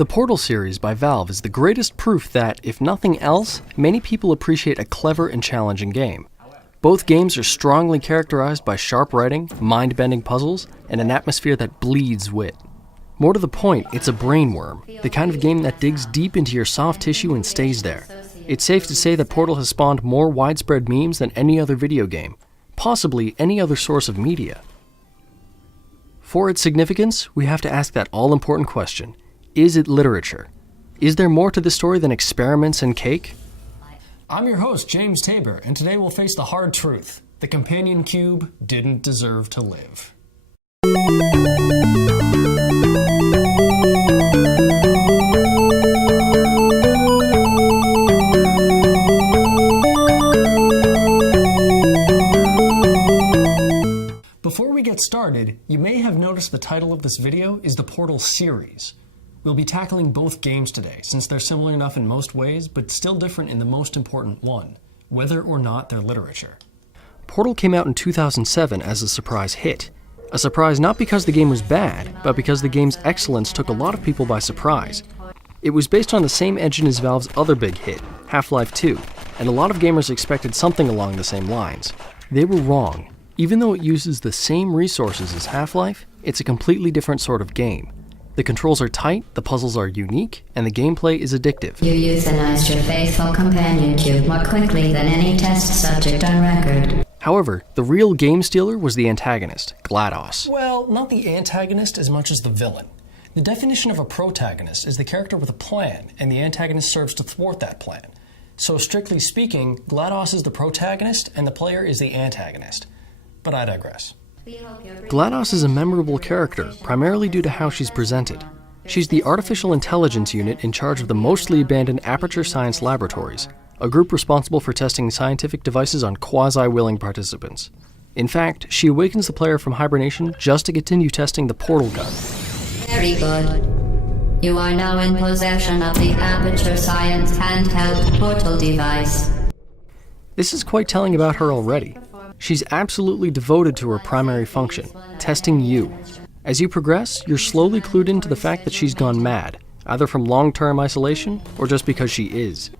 The Portal series by Valve is the greatest proof that, if nothing else, many people appreciate a clever and challenging game. Both games are strongly characterized by sharp writing, mind-bending puzzles, and an atmosphere that bleeds wit. More to the point, it's a brainworm, the kind of game that digs deep into your soft tissue and stays there. It's safe to say that Portal has spawned more widespread memes than any other video game, possibly any other source of media. For its significance, we have to ask that all-important question: is it literature? Is there more to the story than experiments and cake? I'm your host, James Tabor, and today we'll face the hard truth. The companion cube didn't deserve to live. Before we get started, you may have noticed the title of this video is the Portal series. We'll be tackling both games today, since they're similar enough in most ways, but still different in the most important one, whether or not they're literature. Portal came out in 2007 as a surprise hit. A surprise not because the game was bad, but because the game's excellence took a lot of people by surprise. It was based on the same engine as Valve's other big hit, Half-Life 2, and a lot of gamers expected something along the same lines. They were wrong. Even though it uses the same resources as Half-Life, it's a completely different sort of game. The controls are tight, the puzzles are unique, and the gameplay is addictive. You euthanized your faithful companion cube more quickly than any test subject on record. However, the real game stealer was the antagonist, Glados. Well, not the antagonist as much as the villain. The definition of a protagonist is the character with a plan, and the antagonist serves to thwart that plan. So strictly speaking, Glados is the protagonist, and the player is the antagonist. But I digress. Glados is a memorable character, primarily due to how she's presented. She's the artificial intelligence unit in charge of the mostly abandoned Aperture Science Laboratories, a group responsible for testing scientific devices on quasi-willing participants. In fact, she awakens the player from hibernation just to continue testing the portal gun. Very good. You are now in possession of the Aperture Science handheld portal device. This is quite telling about her already. She's absolutely devoted to her primary function, testing you. As you progress, you're slowly clued into the fact that she's gone mad, either from long-term isolation or just because she is.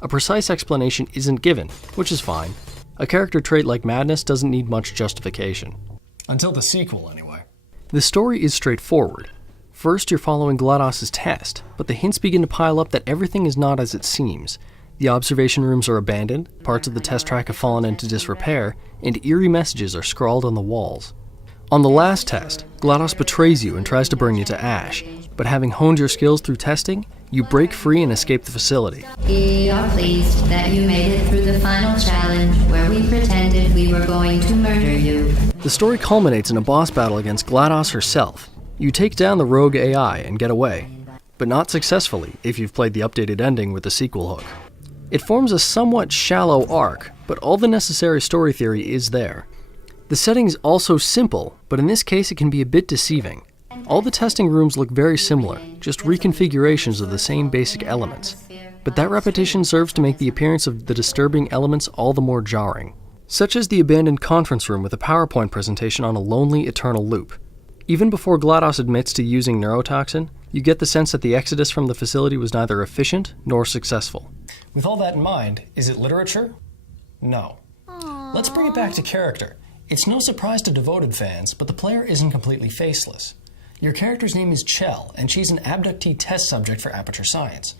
A precise explanation isn't given, which is fine. A character trait like madness doesn't need much justification. Until the sequel, anyway. The story is straightforward. First, you're following Glados' test, but the hints begin to pile up that everything is not as it seems. The observation rooms are abandoned, parts of the test track have fallen into disrepair, and eerie messages are scrawled on the walls. On the last test, Glados betrays you and tries to burn you to ash, but having honed your skills through testing, you break free and escape the facility. We are pleased that you made it through the final challenge where we pretended we were going to murder you. The story culminates in a boss battle against Glados herself. You take down the rogue AI and get away, but not successfully if you've played the updated ending with the sequel hook. It forms a somewhat shallow arc, but all the necessary story theory is there. The setting's also simple, but in this case it can be a bit deceiving. All the testing rooms look very similar, just reconfigurations of the same basic elements. But that repetition serves to make the appearance of the disturbing elements all the more jarring. Such as the abandoned conference room with a PowerPoint presentation on a lonely eternal loop. Even before Glados admits to using neurotoxin, you get the sense that the exodus from the facility was neither efficient nor successful. With all that in mind, is it literature? No. Let's bring it back to character. It's no surprise to devoted fans, but the player isn't completely faceless. Your character's name is Chell, and she's an abductee test subject for Aperture Science.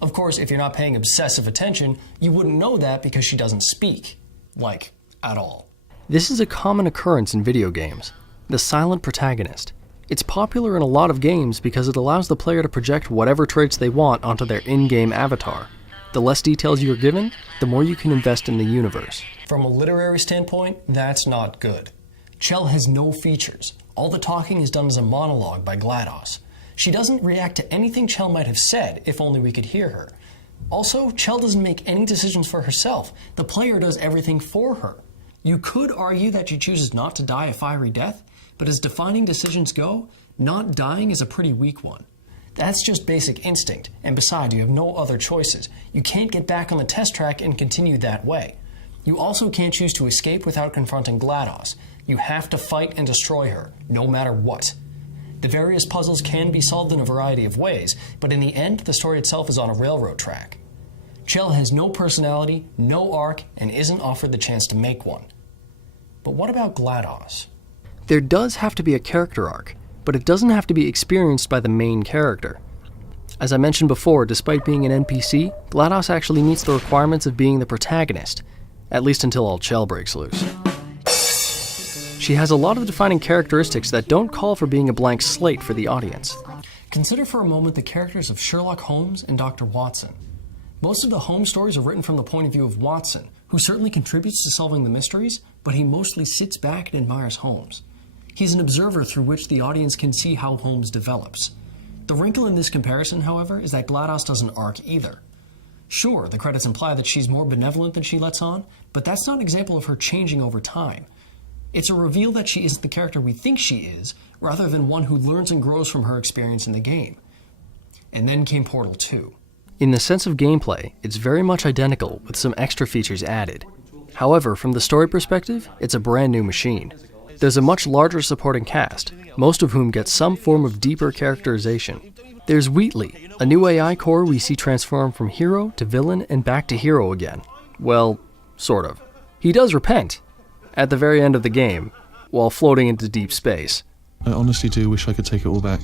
Of course, if you're not paying obsessive attention, you wouldn't know that because she doesn't speak. Like, at all. This is a common occurrence in video games. The silent protagonist. It's popular in a lot of games because it allows the player to project whatever traits they want onto their in-game avatar. The less details you are given, the more you can invest in the universe. From a literary standpoint, that's not good. Chell has no features. All the talking is done as a monologue by Glados. She doesn't react to anything Chell might have said, if only we could hear her. Also, Chell doesn't make any decisions for herself. The player does everything for her. You could argue that she chooses not to die a fiery death, but as defining decisions go, not dying is a pretty weak one. That's just basic instinct, and besides, you have no other choices. You can't get back on the test track and continue that way. You also can't choose to escape without confronting Glados. You have to fight and destroy her, no matter what. The various puzzles can be solved in a variety of ways, but in the end, the story itself is on a railroad track. Chell has no personality, no arc, and isn't offered the chance to make one. But what about Glados? There does have to be a character arc, but it doesn't have to be experienced by the main character. As I mentioned before, despite being an NPC, Glados actually meets the requirements of being the protagonist, at least until all Chell breaks loose. She has a lot of defining characteristics that don't call for being a blank slate for the audience. Consider for a moment the characters of Sherlock Holmes and Dr. Watson. Most of the Holmes stories are written from the point of view of Watson, who certainly contributes to solving the mysteries, but he mostly sits back and admires Holmes. He's an observer through which the audience can see how Holmes develops. The wrinkle in this comparison, however, is that Glados doesn't arc either. Sure, the credits imply that she's more benevolent than she lets on, but that's not an example of her changing over time. It's a reveal that she isn't the character we think she is, rather than one who learns and grows from her experience in the game. And then came Portal 2. In the sense of gameplay, it's very much identical with some extra features added. However, from the story perspective, it's a brand new machine. There's a much larger supporting cast, most of whom get some form of deeper characterization. There's Wheatley, a new AI core we see transform from hero to villain and back to hero again. Well, sort of. He does repent, at the very end of the game, while floating into deep space. I honestly do wish I could take it all back.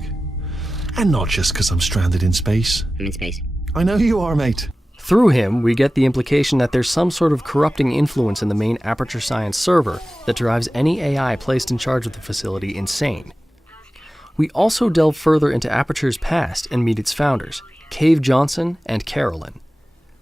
And not just because I'm stranded in space. I'm in space. I know you are, mate. Through him, we get the implication that there's some sort of corrupting influence in the main Aperture Science server that drives any AI placed in charge of the facility insane. We also delve further into Aperture's past and meet its founders, Cave Johnson and Carolyn.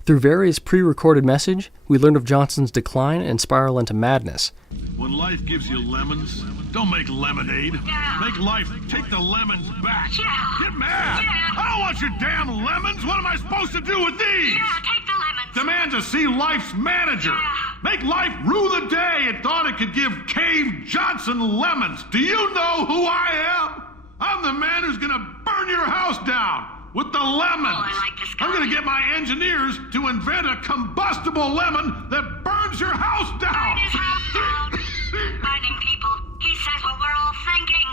Through various pre-recorded message, we learn of Johnson's decline and spiral into madness. When life gives you lemons, don't make lemonade. Make life take the lemons back. Get mad! I don't want your damn lemons! What am I supposed to do with these? Take the lemons. Demand to see life's manager. Make life rue the day it thought it could give Cave Johnson lemons. Do you know who I am? I'm the man who's gonna burn your house down with the lemons. Oh, I like this guy. I'm gonna get my engineers to invent a combustible lemon that burns your house down. Burn his house down. Burning people. He says what we're all thinking.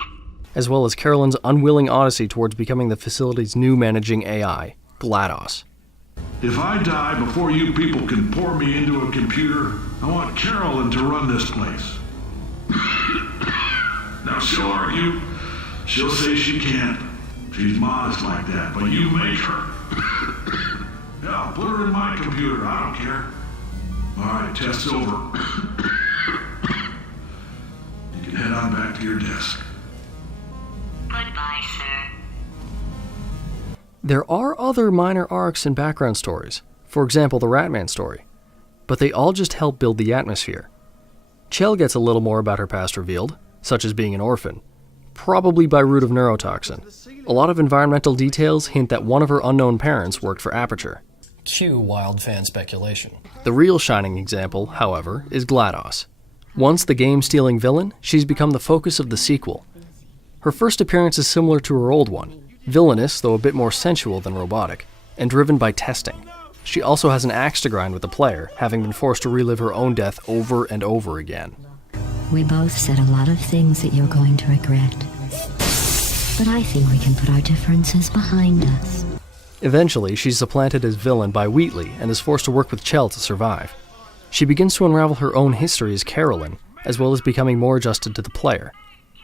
As well as Carolyn's unwilling odyssey towards becoming the facility's new managing AI, GLaDOS. If I die before you people can pour me into a computer, I want Carolyn to run this place. Now she'll argue. She'll say she can't. She's modest like that, but you make her. Yeah, put her in my computer. I don't care. All right, test's over. You can head on back to your desk. Goodbye, sir. There are other minor arcs and background stories, for example the Ratman story, but they all just help build the atmosphere. Chell gets a little more about her past revealed, such as being an orphan, probably by root of neurotoxin. A lot of environmental details hint that one of her unknown parents worked for Aperture. Cue wild fan speculation. The real shining example, however, is GLaDOS. Once the game-stealing villain, she's become the focus of the sequel. Her first appearance is similar to her old one, villainous though a bit more sensual than robotic, and driven by testing. She also has an axe to grind with the player, having been forced to relive her own death over and over again. We both said a lot of things that you're going to regret. But I think we can put our differences behind us. Eventually, she's supplanted as villain by Wheatley and is forced to work with Chell to survive. She begins to unravel her own history as Carolyn, as well as becoming more adjusted to the player.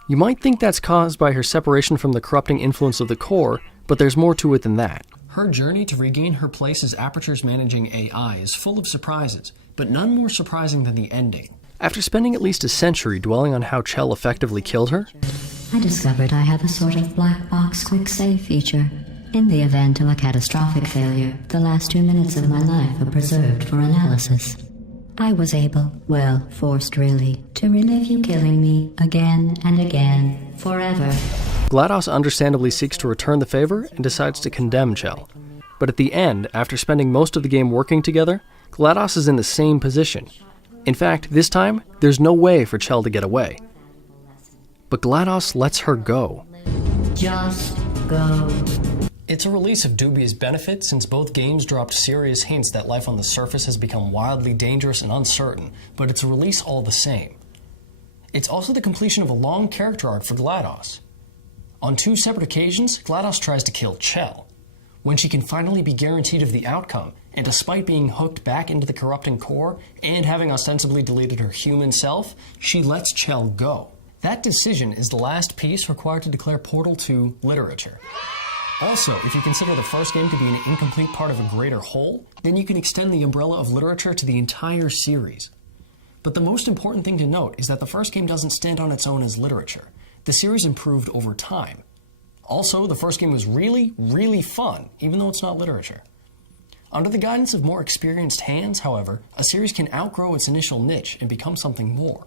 You might think that's caused by her separation from the corrupting influence of the core, but there's more to it than that. Her journey to regain her place as Aperture's managing AI is full of surprises, but none more surprising than the ending. After spending at least a century dwelling on how Chell effectively killed her, I discovered I have a sort of black box quick save feature. In the event of a catastrophic failure, the last 2 minutes of my life are preserved for analysis. I was able, well, forced really, to relive you killing me again and again, forever. GLaDOS understandably seeks to return the favor and decides to condemn Chell. But at the end, after spending most of the game working together, GLaDOS is in the same position. In fact, this time, there's no way for Chell to get away. But GLaDOS lets her go. Just go. It's a release of dubious benefit since both games dropped serious hints that life on the surface has become wildly dangerous and uncertain, but it's a release all the same. It's also the completion of a long character arc for GLaDOS. On 2 separate occasions, Glados tries to kill Chell. When she can finally be guaranteed of the outcome, and despite being hooked back into the corrupting core and having ostensibly deleted her human self, she lets Chell go. That decision is the last piece required to declare Portal to literature. Also, if you consider the first game to be an incomplete part of a greater whole, then you can extend the umbrella of literature to the entire series. But the most important thing to note is that the first game doesn't stand on its own as literature. The series improved over time. Also, the first game was really, really fun, even though it's not literature. Under the guidance of more experienced hands, however, a series can outgrow its initial niche and become something more.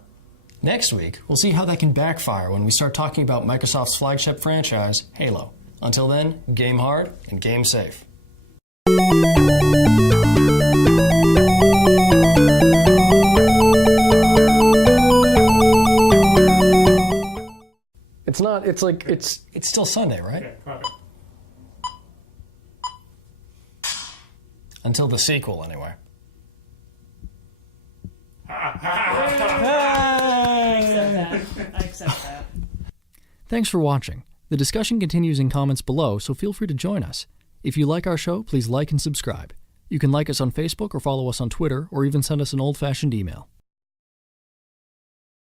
Next week, we'll see how that can backfire when we start talking about Microsoft's flagship franchise, Halo. Until then, game hard and game safe. It's still Sunday, right? Okay, okay. Until the sequel, anyway. I accept that. Thanks for watching. The discussion continues in comments below, so feel free to join us. If you like our show, please like and subscribe. You can like us on Facebook or follow us on Twitter, or even send us an old-fashioned email.